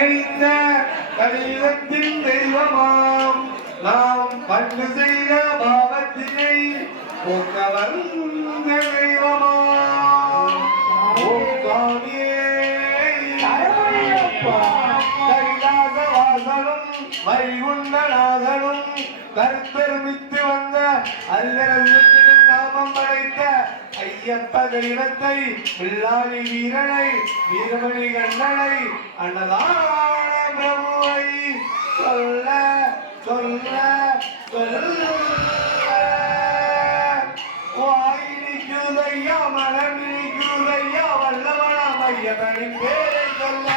எணிந்த கலியுகத்தின் தெய்வமாம் நாம் பண்டு செய்த பாவத்தினை போக்க வந்த தெய்வமாம் ஓம் சாமியே கைலாசவாசனும் வைகுண்டநாதனும் கருத்தருமித்து வந்த அல்லரசனின் நாமம் படைத்த ஐயப்ப தெய்வத்தை பிள்ளாளி வீரனை வீரமணி கண்ணனை அன்னதான பிரபுவை சொல்ல சொல்ல சொல்ல வாயினிக்குதையா மனமினிக்குதையா வல்லவனாம் ஐயப்பனின் பேரை சொல்ல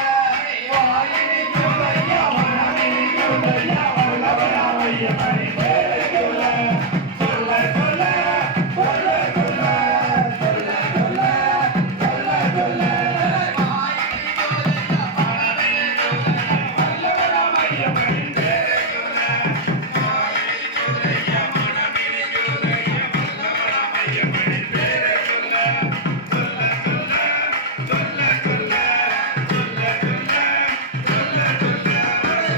வாயினிக்குதையா மனமினிக்குதையா வல்லவனாம் ஐயப்பனின் பேரை சொல்ல சொல்ல சொல்ல சொல்ல சொல்ல சொல்ல சொல்ல சொல்ல சொல்ல வாயினிக்குதையா மனமினிக்குதையா வல்லவனாம் ஐயப்பனின் பேரை சொல்ல வாயினிக்குதையா மனமினிக்குதையா வல்லவனாம் ஐயப்பனின் பேரை சொல்ல சொல்ல சொல்ல சொல்ல சொல்ல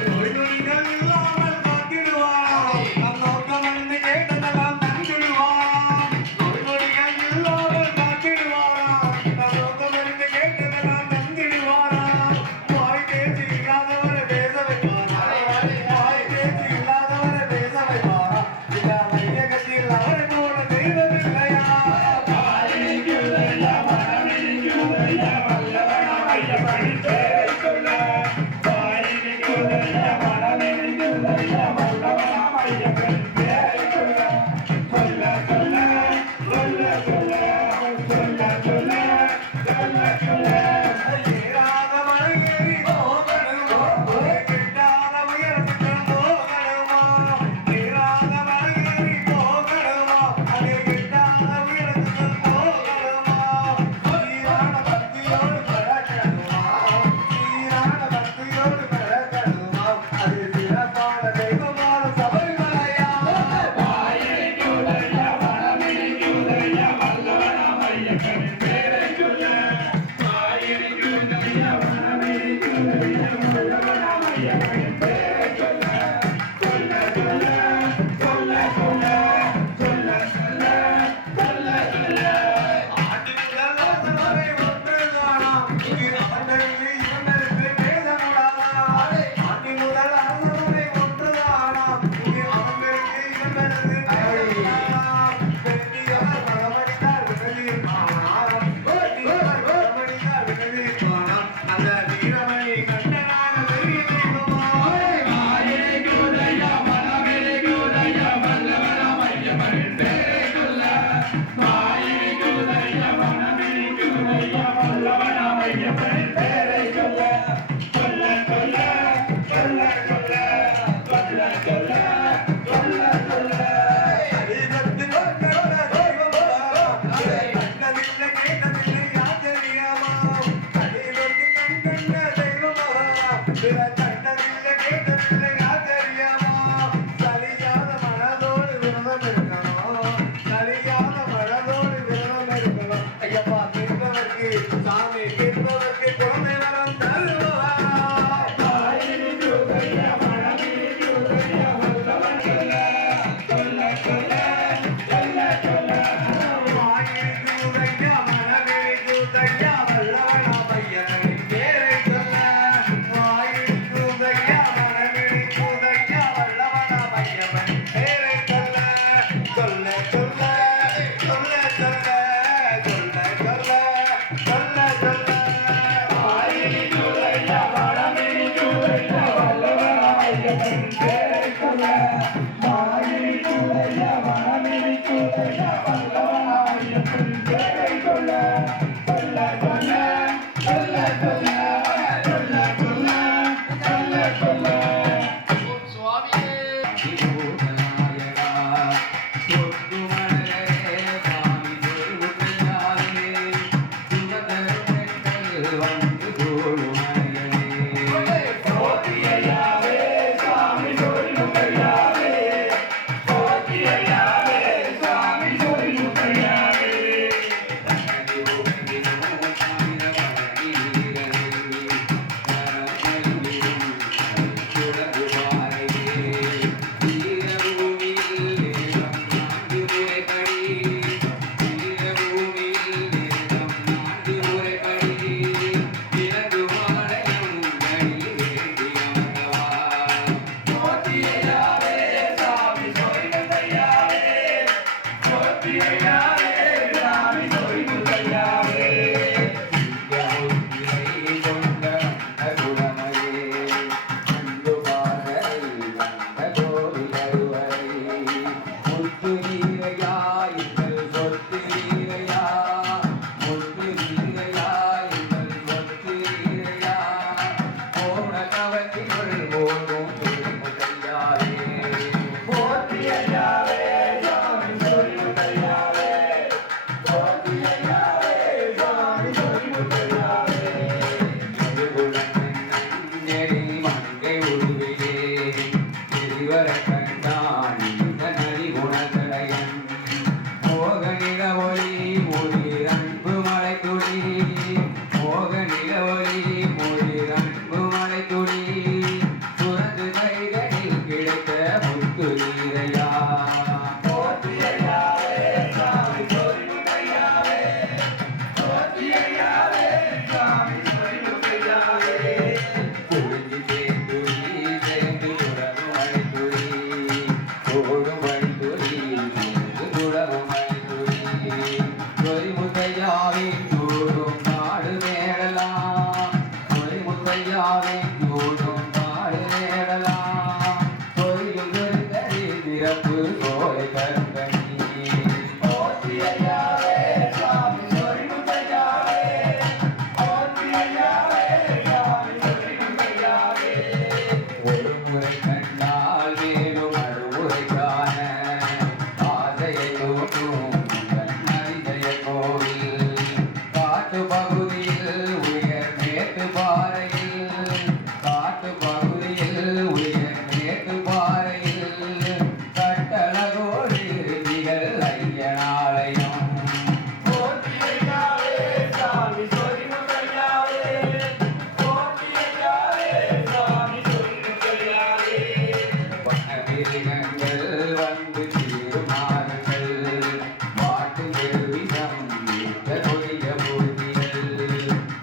நோய்நொடிகள் இல்லாமல் காத்திடுவான் நம் நோக்கம் வந்து கேட்டதெல்லாம் தந்திடுவான் நோய்நொடிகள் இல்லாமல் காத்திடுவான் நம் நோக்கம் வந்து கேட்டதெல்லாம் தந்திடுவான் வாய் பேச்சு இல்லாதவரை பேச வைப்பாரா வாய் பேச்சு இல்லாதவரை பேச வைப்பாரா இல்ல வையகத்தில் அவரை போல தெய்வம் இல்லையா வாயினிக்குதையா மனமினிக்குதையா வல்லவனாம் ஐயப்பனின் பேரை சொல்ல வாயினிக்குதையா மனமினிக்குதையா வல்லவனாம் ஐயப்பனின் பேரை சொல்ல சொல்ல சொல்ல சொல்ல சொல்ல சொல்ல சொல்ல சொல்ல சொல்ல ஏறாத மலை ஏறி போகணுமா கிட்டாத உயரத்துக்கு போகணுமா ஏறாத மலை ஏறி போகணுமா அது கிட்டாத உயரத்துக்கு போகணுமா சீரான பக்தியோடு பழகணுமா சீரான பக்தியோடு பழகணுமா அது சிறப்பான தெய்வமான சபரிமலையா வாயினிக்குதையா மனமினிக்குதையா வல்லவனாம் ஐயப்பனின் பேரை சொல்ல வாயினிக்குதையா மனமினிக்குதையா வல்லவனாம் ஐயப்பனின் பேரை சொல்ல சொல்ல சொல்ல சொல்ல சொல்ல சொல்ல சொல்ல சொல்ல சொல்ல ஆண்டிகள் அரசரை ஒன்று காணாம் இங்கு ஆண்டவர்களே இவனருக்கு பேசக்கூடாதா ஆண்டி முதல் அரசரை ஒன்று காணாம் இங்கு ஆண்டவர்களே இவனருக்கு பேசக்கூடாதாம் பெண்டியவர் பகவதியார் வினதியிருப்பானாம் பெண்டியவர் பகவதியார் வினதியிருப்பானாம் அந்த வீரமணி கண்டனான பெரிய தெய்வமா வாயினிக்குதையா மனமினிக்குதையா வல்லவனாம் ஐயப்பனின் பேரை சொல்ல வாயினிக்குதையா மனமினிக்குதையா வல்லவனாம் ஐயப்பனின் பேரை சொல்ல சொல்ல சொல்ல சொல்ல சொல்ல சொல்ல சொல்ல சொல்ல சொல்ல தெய்வத்தின் ஒருவன தெய்வமாம் கண்டதில்லை கேட்டதில்லை ஆச்சரியமாம் தெய்வத்தின் கண்ட தெய்வமாம் பிற கண்டதில்லை கேட்டதில்லை ஆச்சரியமாம் சலியாத மனதோடு விரதம் இருக்கணும் சலியாத மனதோடு விரதம் இருக்கணும் ஐயப்பா கேட்பவர்க்கு சாமி கேட்பவர்க்கு குழந்தை வரம் தருவா வாயினிக்குதையா மனமினிக்குதையா வல்லவன் சொல்ல சொல்ல சொல்ல சொல்ல சொல்ல வாயினிக்குதையா மனமினிக்குதையா வல்லவனாம் ஐயப்பனின் பேரை சொல்ல வாயினிக்குதையா மனமினிக்குதையா வல்லவனாம் ஐயப்பனின் பேரை சொல்ல சொல்ல சொல்ல சொல்ல சொல்ல சொல்ல சொல்ல சொல்ல சொல்ல வாயினிக்குதையா மனமினிக்குதையா வல்லவனாம் ஐயப்பனின் பேரை சொல்ல வாயினிக்குதையா மனமினிக்குதையா வல்லவனாம் ஐயப்பனின் பேரை சொல்ல சொல்ல சொல்ல சொல்ல சொல்ல சொல்ல சொல்ல சொல்ல சொல்ல சிவோகநாயகா சொத்துமணரே சாமி சொருகுதையாலே சுகதருமெங்கள் வந்து தோழுமையனே சோதியையாவே சாமி சொருகுதையாலே சோதியையாவே சாமி சொருகுதையாலே கூடும் பாடு நேடலாம் சொரியும் சொரிந்தடி திறப்பு சோலை கருங்கனி போற்றியாவே சாமி சொரிமுத்தையாவே போற்றியாவே சாமி சொரிமுத்தையாவே ஒரு முறை கண்டால் மேலும் மறுமுறை காண ஆசையை தூக்கும் கண்ணறிய கோவில் காட்டு பகுதியில் உயர் மேற்கு பாறையில் காட்டு பகுதியில் உயர் மேற்கு பாறையில் கட்டழகோடு திகழ் ஐயனாலயம் போற்றியாவே சாமி சொரிமுத்தையாவே போற்றியாவே சாமி சொரிமுத்தையாவே வனவிலங்கள் வந்து தீருமாறுகள் பாட்டு பெருவிதம் வீட்ட கொடிய பூர்த்திகள்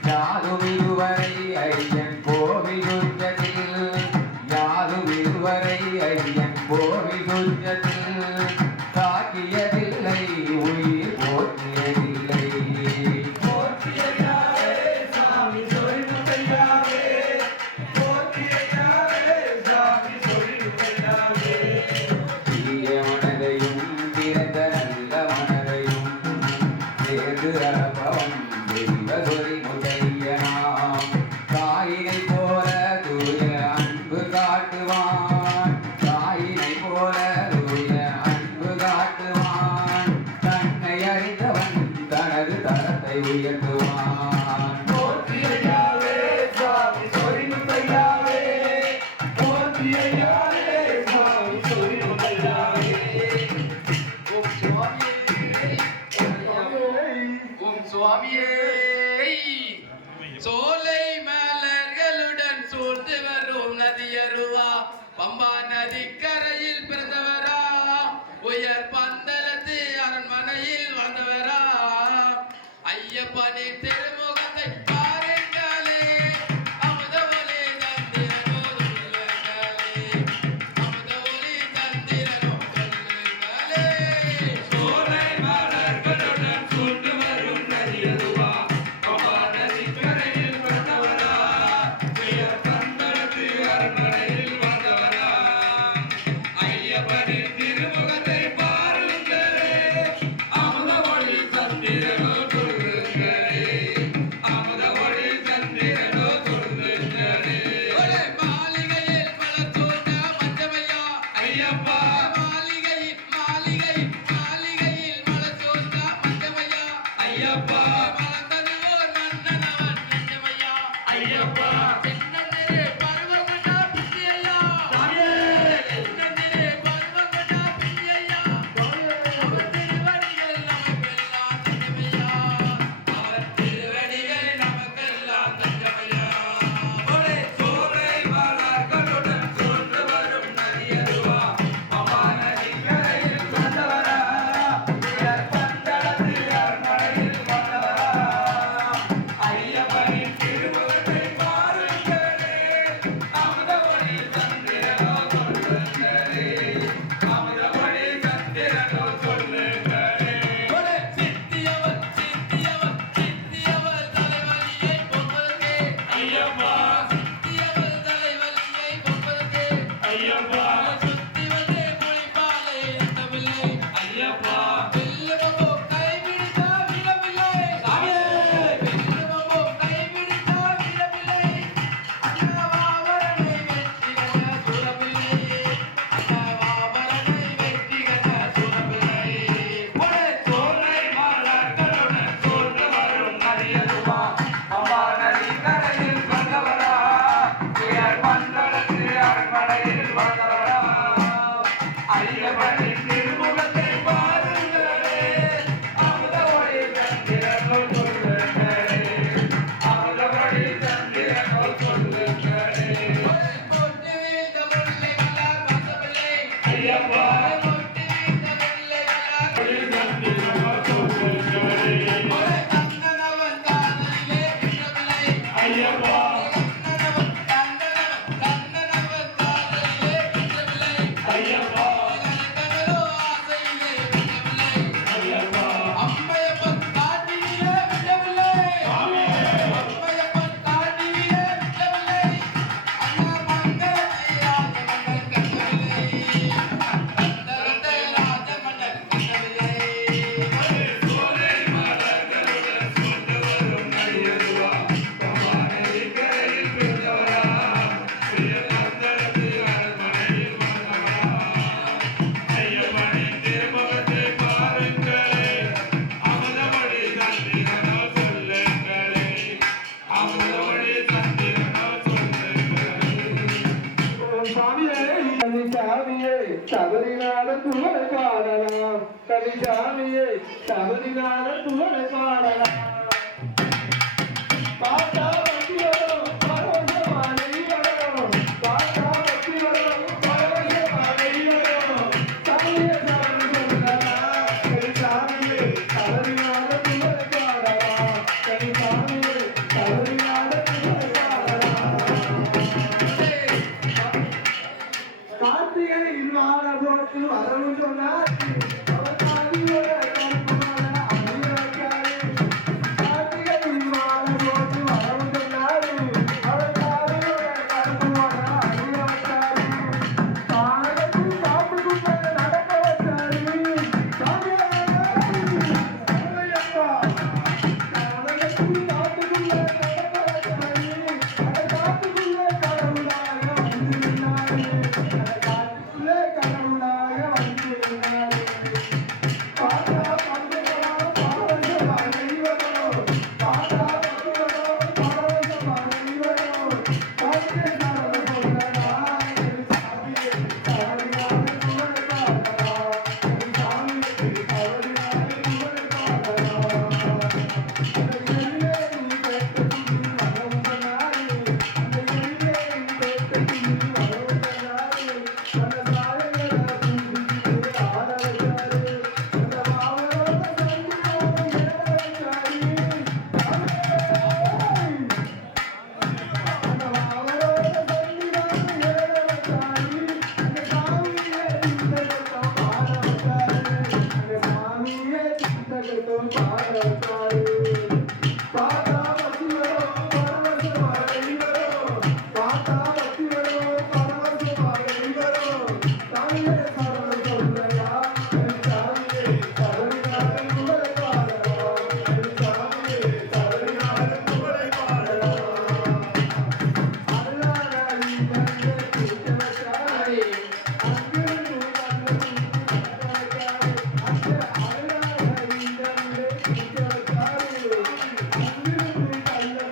யாரும் இதுவரை ஐயன் கோவில் சுற்றத்தில் யாரும் இதுவரை ஐயன் கோவில் சுற்றத்தில் தாக்கியதில்லை உயிர் போற்றியதில்லை போற்றியாவே சாமி சொரிமுத்தையாவே போற்றியாவே சாமி சொரிமுத்தையாவே தீய மனதையும் திறந்த நல்ல மனதையும் சேர்ந்து அளப்பவன் தெய்வதொரி முதையனாம் தாயினை போல தூய அன்பு காட்டுவான் தாயினை போல தூய அன்பு காட்டுவான் தன்னை அறிந்தவன் தனது தரத்தை உயர்த்துவான் போற்றியாவே சாமி சொரிமுத்தையாவே போற்றியாவே சாமி சொரிமுத்தையாவே ஓம் சுவாமியே சோலை மலர்களுடன் சூழ்ந்து வரும் நதியருவா பம்பா நதிக்கரையில் பிறந்தவரா உயர் பந்தலத்து அரண்மனையில் வந்தவரா ஐயப்பனின் திருமுகத்தை பாருங்களே அமுத ஒளி தந்திரனோ சொல்லுங்களே அமுத ஒளி தந்திரனோ சொல்லுங்களே சோலை மலர்களுடன் சூழ்ந்து வரும் நதியருவா பம்பா நதிக்கரையில் பிறந்தவரா உயர் பந்தளத்து அரண்மனையில் வந்தவரா தவறினாலும் புகழை பாடலாம் கவிதானியை தவறினாலும் புகழை பாடலாம் பாட்டா பத்தி வரும் பரவசமானை வரும் பாட்டா பத்தி வரும் பரவசமானை வரும் சாமியை சொல்லலாம் கவிதானியை தவறினாலும் புகழை பாடலாம் கவிதானியை தவறினாலும் புகழை பாடலாம் கார்த்திகை வாழ போட்டு வரவு சொன்னார் அவர் காதியோட கருப்புமான அணிவக்காரே கார்த்திகை வாழ போட்டு வரவு சொன்னார் அவர் காதியோட கருப்புமான அணிவக்காரே பாடத்தில் சாப்பிட்டு நடக்க வச்சாரு சாமியப்பா காதகத்தில் சாப்பிட்டு நடக்க வச்சாரு அதை காத்துக்குள்ள கடவுளாக வந்திருந்தாரு கடவுளாக வந்திருந்தாரு பாட்டா பந்தவரோ பரவசமாக இவரோ பாட்டா பந்தவரோ பரவசமாக இவரோ பாட்டே சாரத சொல்லடா சாமியே தவறினாலே புகழை பாடலாம் சாமியே தவறினாலே புகழை பாடலாம் அந்த எல்லே நீ பெற்றதும் வரவு பண்ணாரு அந்த எல்லே நீ பெற்றதும் வரவு பண்ணாரு அந்த சாயங்கள பூஜித்து ஆட வச்சாரு அந்த மாவரோட சந்திரோட ஏற வச்சாரு அந்த மாவரோட சந்திரோட ஏற வச்சாரு அந்த சாமியே சிந்தகத்தம் பாட வச்சாரு அந்த சாமியே சிந்தகத்தம் பாட வச்சாரு பாட்டா பத்தி வரும் பரவசமாக வரும் பாட்டா பத்தி வரும் பரவசமாக வரும் சாமியே சரண சொல்லையா சாமியே தவறினாலும் புகழை பாடலாம் சாமியே தவறினாலும் புகழை பாடலாம் அல்லாத இந்தே குடிக்க வச்சாரே அங்கிருந்து கண்ணு அந்த அல்லாத இந்தே குடிக்க வச்சாரே அங்கிருந்து கண்ணு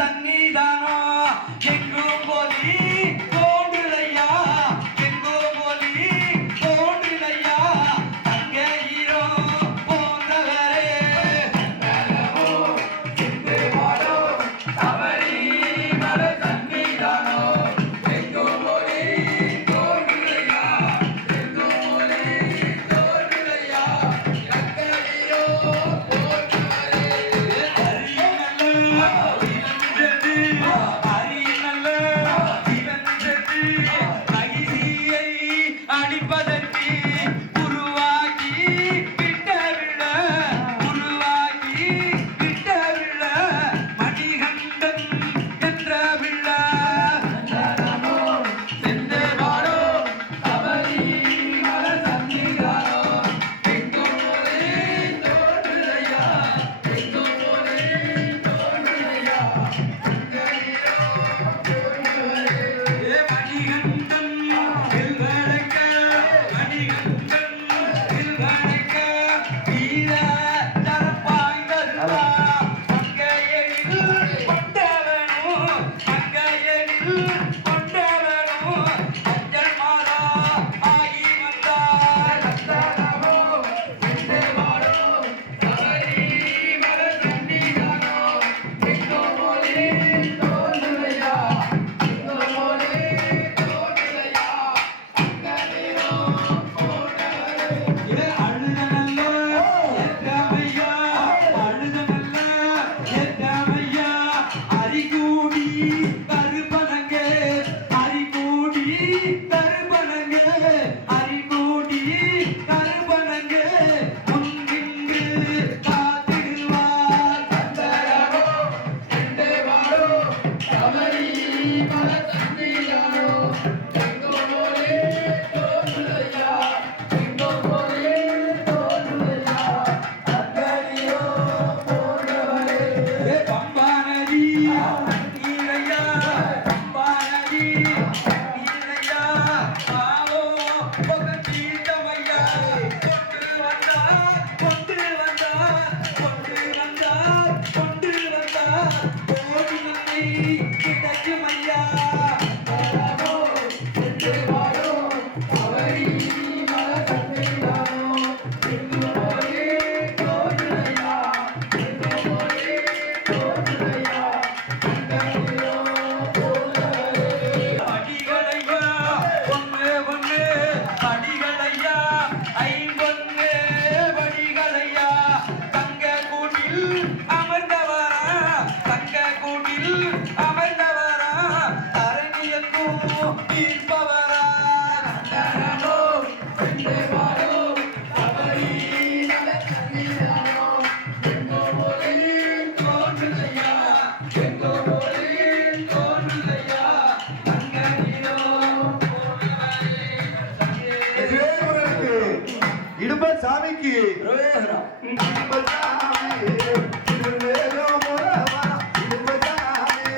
சன்னிதானம் எங்கும் போலி தோன்றுதையா எங்கும் போலி தோன்றுதையா தங்க ஹீரோ போன்றவரே அடிப்பதற்கு உருவாகி விட்டவில்ல உருவாகி விட்டவில்ல மணிகண்டன் என்ற வில்ல செந்தே வாடோ தவறி மல சந்திரானோ எங்கும் போலே தோன்றுதையா எங்கும் போலே தோன்றுதையா ஏ மணிகண்டன் வெல்வழக்க மணிகண்டன் வெல்வழக்க வீர தரப்பாய்ந்ததுவா மங்கையனில் கொண்டவனும் மங்கையனில் கொண்டவனும் அஞ்சல் மாதா ஆகி வந்தார் சந்தானமோ செந்தே வாடோ தவறி மல சன்னிதானோ எங்கும் போலே தோன்றுதையா எங்கும் போலே தோன்றுதையா அங்கனீரோ போன்றவரே இது அழுத நல்ல ஏற்றமையா அழுத நல்ல ஏற்றமையா அரிகூடி கருப்பனங்க அரிகூடி கருப்பனங்க அரிகூடி கருப்பனங்க முன்னின்று காத்திடுவார் சந்தரமோ செந்தே வாடோ தவறி மல சன்னிதானோ எங்கும் போலே தோன்றுதையா எங்கும் போலே தோன்றுதையா அங்கனீரோ போன்றவரே பம்பா நதி நீரையா பம்பா நதி நீரையா பாவோ பகத்தீதமையா கொண்டு வந்தார் கொண்டு வந்தார் கொண்டு வந்தார் கொண்டு வந்தார் கோடி நன்மை கிடைக்கும் ஐயா தரமோ செந்தே வாடோ தவறி மல சன்னிதானோ எங்கும் போலே தோன்றுதையா எங்கும் போலே தோன்றுதையா அங்கனீரோ போன்றவரே அடிகளையா ஒன்று ஒன்று அடிகளையா ஐம்பொன்று படிகளையா தங்க கூட்டில் அமர்ந்தவரா தங்க கூட்டில் அமர்ந்தவரா தரணியக்கும் தீர்ப்பவரா தரமோ செந்தே வாடோ தவறி மல சன்னிதானோ எங்கும் போலே தோன்றுதையா எங்கும் போலே தோன்றுதையா அங்கனீரோ போன்றவரே தேவனுக்கு இடும்ப சாமிக்கு இடும்ப சாமி திருவேலோ முரவா இடும்ப சாமி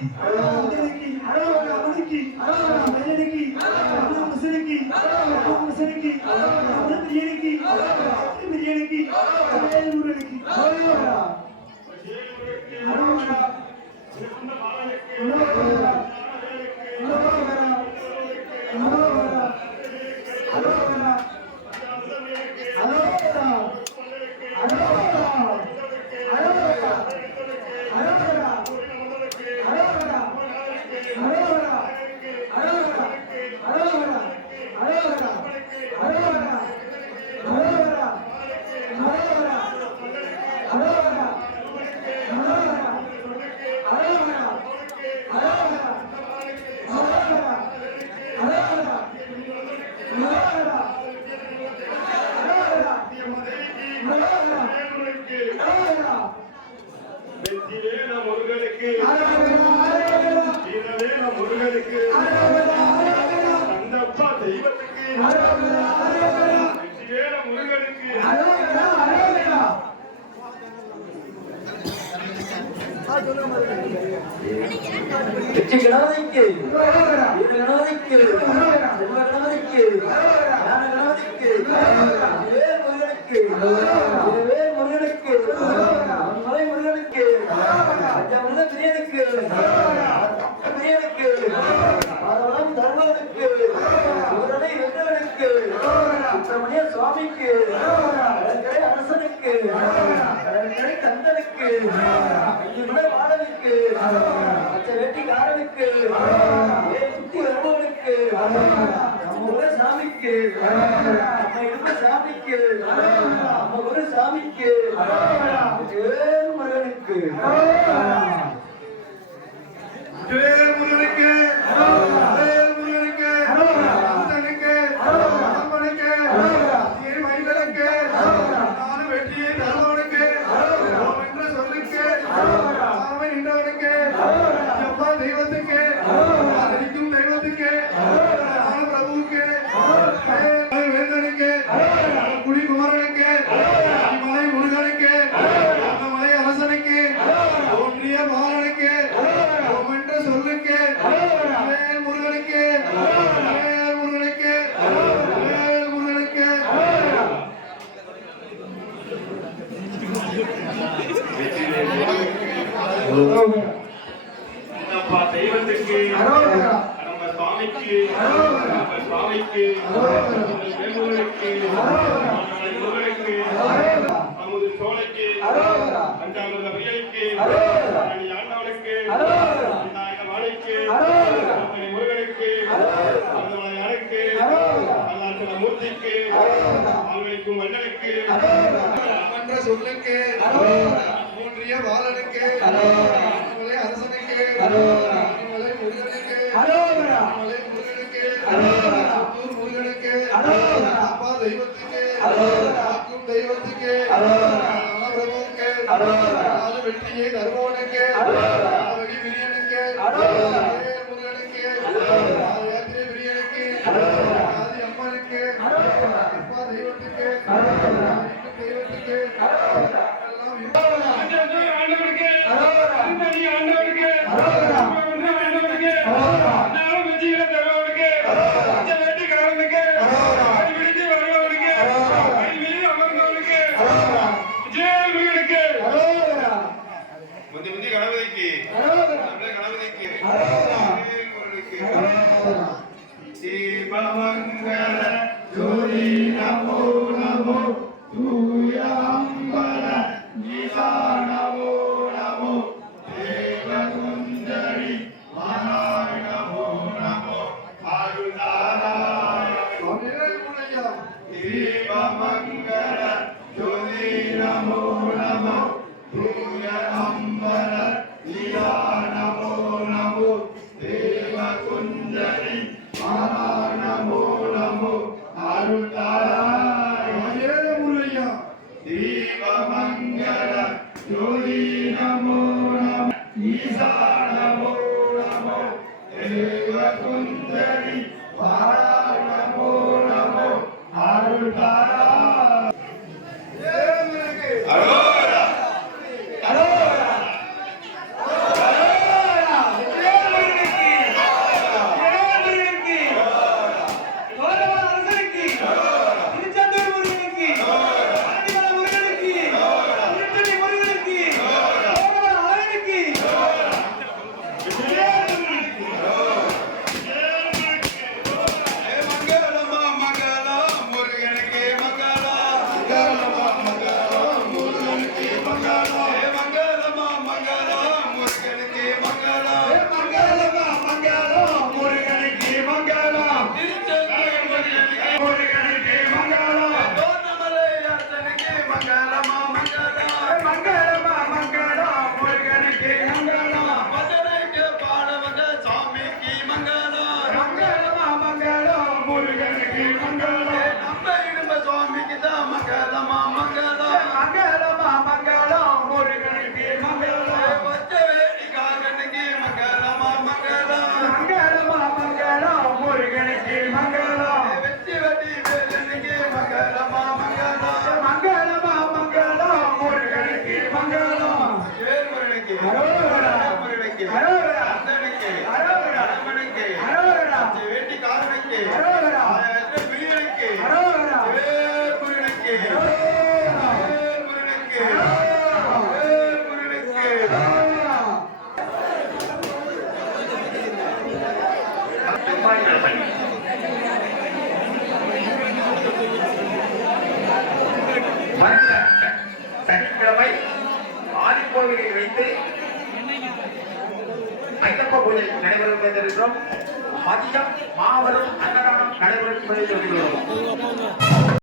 அந்தனைக்கு அவனுக்கு மெல்லனைக்கு முசனைக்கு முசனைக்கு பிரியாணிக்கு பிரியாணிக்கு முருகனுக்கு முருகனுக்கு முருகனுக்கு அந்தப்பா தெய்வத்துக்கு முருகனுக்கு வெற்றி கணவதிக்கு வீர கணவதிக்கு செல்வ கணவதிக்கு ஞான கணவதிக்கு முருகனுக்கு முருகனுக்கு மலை முருகனுக்கு பஞ்சாமிரத பிரியனுக்கு பிரியனுக்கு பாரவளம் தருவனுக்கு சூரனை வென்றவனுக்கு சுப்பிரமணிய சுவாமிக்கு கடற்கரை அரசனுக்கு கடற்கரை கந்தனுக்கு வாடனுக்கு பச்சை வேட்டிக்காரனுக்கு சுத்தி வருபவனுக்கு நம்ம ஊர சாமிக்கு நம்ம இடும்ப சாமிக்கு நம்ம ஊர சாமிக்கு முருகனுக்கு முருகனுக்கு முருகனுக்கு அந்தனுக்கு அம்மனுக்கு மயிலனுக்கு நாலு வெற்றியை தருவனுக்கு என்ற சொல்லுக்கு சாமி நின்றவனுக்கு எப்பா தெய்வத்துக்கு அடிக்கும் தெய்வத்துக்கு பிரபுவுக்கு வேந்தனுக்கு குடி குமரனுக்கு மலை முருகனுக்கு அந்த மலை அரசனுக்கு ஒன்றிய பாலனுக்கு என்ற சொல்லுக்கு முருகனுக்கு முருகனுக்கு முருகனுக்கு அப்பா தெய்வத்துக்கு நம்ம சுவாமிக்கு நம்ம சுவாமிக்கு முருகனுக்கு முருகனுக்கு அமுது சோலைக்கு பஞ்சாமிரத பிரியனுக்கு ஆண்டவனுக்கு வாழைக்கு முருகனுக்கு யாருக்கு அல்லாஹ் மூர்த்திக்கு ஆழ்வைக்கும் மன்னனுக்கு மன்ற சொல்லுக்கு மூன்றிய பாலனுக்கு மலை அரசனுக்கு மலை முருகனுக்கு மலை முருகனுக்கு முருகனுக்கு அப்பா தெய்வத்துக்கு காக்கும் தெய்வத்துக்கு பிரபுவுக்கு நாலு வெற்றியை தருபவனுக்கு வழி பிரியனுக்கு முருகனுக்கு யாத்திரை பிரியனுக்கு ஆதி அம்மனுக்கு அப்பா தெய்வத்துக்கு தெய்வத்துக்கு தீபமங்கல ஜோதி நமோ நமோ தூய அம்பல நிலா நமோ நமோ தேவகுந்தரி மானாய் நமோ நமோ அருளாராய தீபமங்கல ஜோதி நமோ நமோ தூய அம்பல நிலா நமோ நமோ தேவகுந்தரி மானாய் நமோ நமோ அருளாராய முருகையா தீபமங்கல ஜோதி நமோ நமோ ஈசா நமோ நமோ தேவகுந்தரி மானாய் நமோ நமோ அருளாராய அரோரா அரோரா அரோரா அரோகரா. முருகனுக்கு அரோகரா. அந்தனுக்கு அரோகரா. அரமனுக்கு அரோகரா. வேட்டிக்காரனுக்கு அரோகரா. பிரியனுக்கு அரோகரா. முருகனுக்கு அரோகரா. முருகனுக்கு முருகனுக்கு வருகிற சனிக்கிழமை ஆதிக்கோவிலில் வைத்து ஐயப்ப பூஜை நடைபெறும். மதியம் மாபெரும் அன்னதானம் நடைபெறும்.